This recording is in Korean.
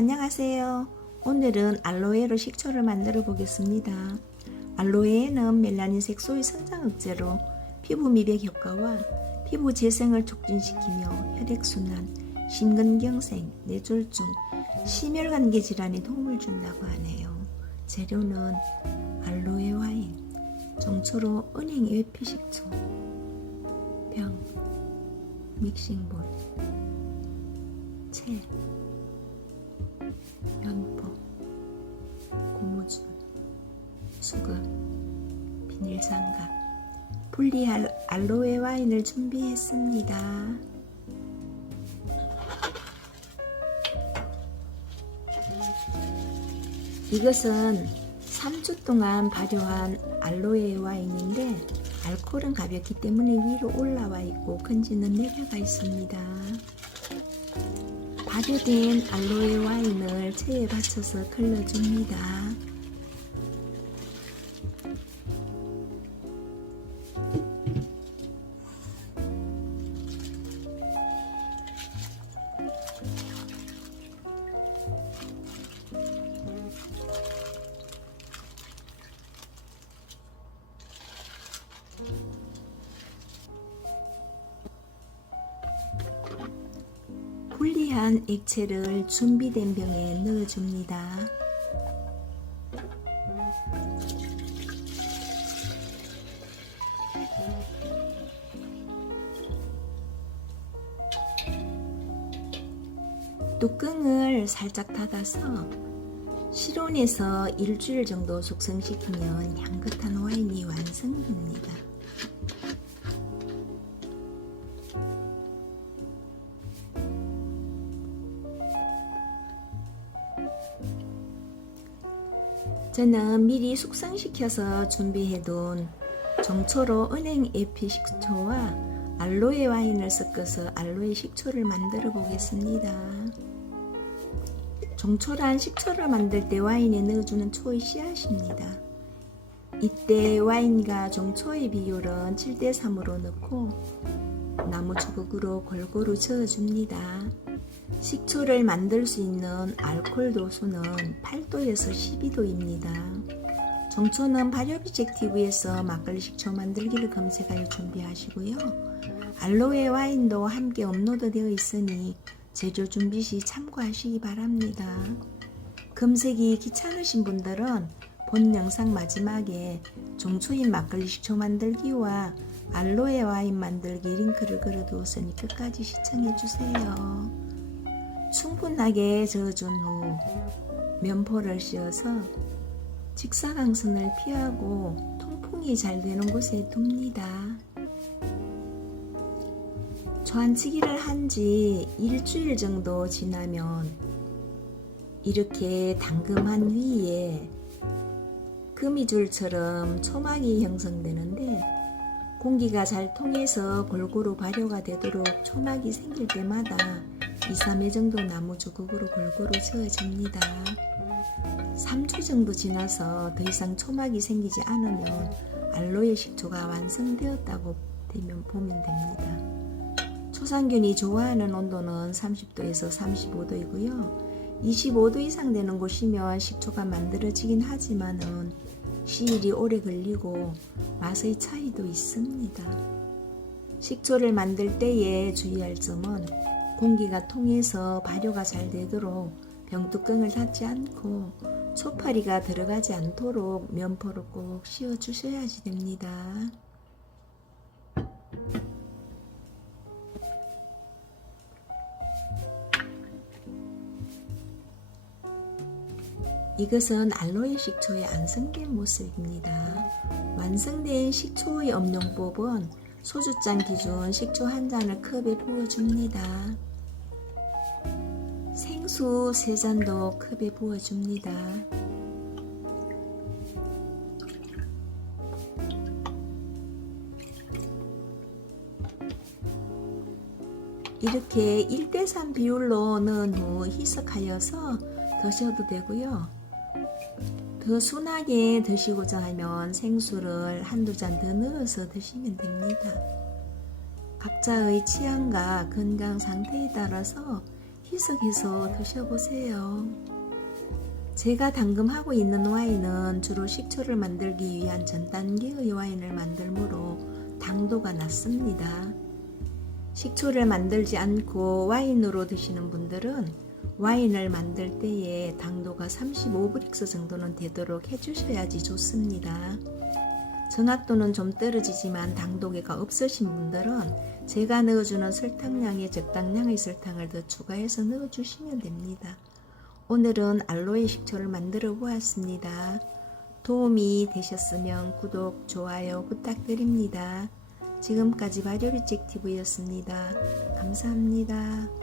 안녕하세요. 오늘은 알로에로 식초를 만들어 보겠습니다. 알로에에는 멜라닌 색 소의 성장 억제로 피부 미백 효과와 피부 재생을 촉진시키며 혈액순환, 심근경색, 뇌졸중, 심혈관계 질환에 도움을 준다고 하네요. 재료는 알로에 와인, 정초로 은행 외피 식초, 병, 믹싱볼, 채, 면포, 고무줄, 수금, 비닐장갑, 분리할 알로에 와인을 준비했습니다. 이것은 3주 동안 발효한 알로에 와인인데 알코올은 가볍기 때문에 위로 올라와 있고 건지는 내려가 있습니다. 발효된 알로에 와인을 체에 받쳐서 걸러줍니다. 분리한 액체를 준비된 병에 넣어줍니다. 뚜껑을 살짝 닫아서 실온에서 일주일 정도 숙성시키면 향긋한 와인이 완성됩니다. 저는 미리 숙성시켜서 준비해둔 정초로 은행 에피 식초와 알로에 와인을 섞어서 알로에 식초를 만들어 보겠습니다. 정초란 식초를 만들 때 와인에 넣어주는 초의 씨앗입니다. 이때 와인과 정초의 비율은 7대 3으로 넣고 나무 주걱으로 골고루 저어줍니다. 식초를 만들 수 있는 알코올 도수는 8도에서 12도입니다. 정초는 발효비젝티브에서 막걸리 식초 만들기를 검색하여 준비하시고요. 알로에 와인도 함께 업로드되어 있으니 제조 준비 시 참고하시기 바랍니다. 검색이 귀찮으신 분들은 본 영상 마지막에 종초인 막걸리 식초 만들기와 알로에 와인 만들기 링크를 걸어두었으니 끝까지 시청해주세요. 충분하게 저어준 후 면포를 씌워서 직사광선을 피하고 통풍이 잘 되는 곳에 둡니다. 조안치기를 한 지 일주일 정도 지나면 이렇게 당금한 위에 금이줄처럼 초막이 형성되는데 공기가 잘 통해서 골고루 발효가 되도록 초막이 생길 때마다 2, 3회 정도 나무 조각으로 골고루 저어줍니다. 3주 정도 지나서 더 이상 초막이 생기지 않으면 알로에 식초가 완성되었다고 되면 보면 됩니다. 초상균이 좋아하는 온도는 30도에서 35도이고요. 25도 이상 되는 곳이면 식초가 만들어지긴 하지만은 시일이 오래 걸리고 맛의 차이도 있습니다. 식초를 만들 때에 주의할 점은 공기가 통해서 발효가 잘 되도록 병뚜껑을 닫지 않고 초파리가 들어가지 않도록 면포를 꼭 씌워 주셔야지 됩니다. 이것은 알로에 식초의 완성된 모습입니다. 완성된 식초의 업용법은 소주잔 기준 식초 한 잔을 컵에 부어줍니다. 생수 세 잔도 컵에 부어줍니다. 이렇게 1대3 비율로 넣은 후 희석하여서 드셔도 되고요. 더 순하게 드시고자 하면 생수를 한두 잔 더 넣어서 드시면 됩니다. 각자의 취향과 건강 상태에 따라서 희석해서 드셔보세요. 제가 당금 하고 있는 와인은 주로 식초를 만들기 위한 전 단계의 와인을 만들므로 당도가 낮습니다. 식초를 만들지 않고 와인으로 드시는 분들은 와인을 만들 때에 당도가 35브릭스 정도는 되도록 해주셔야지 좋습니다. 정확도는 좀 떨어지지만 당도계가 없으신 분들은 제가 넣어주는 설탕량의 적당량의 설탕을 더 추가해서 넣어주시면 됩니다. 오늘은 알로에 식초를 만들어 보았습니다. 도움이 되셨으면 구독, 좋아요 부탁드립니다. 지금까지 발효리책TV였습니다. 감사합니다.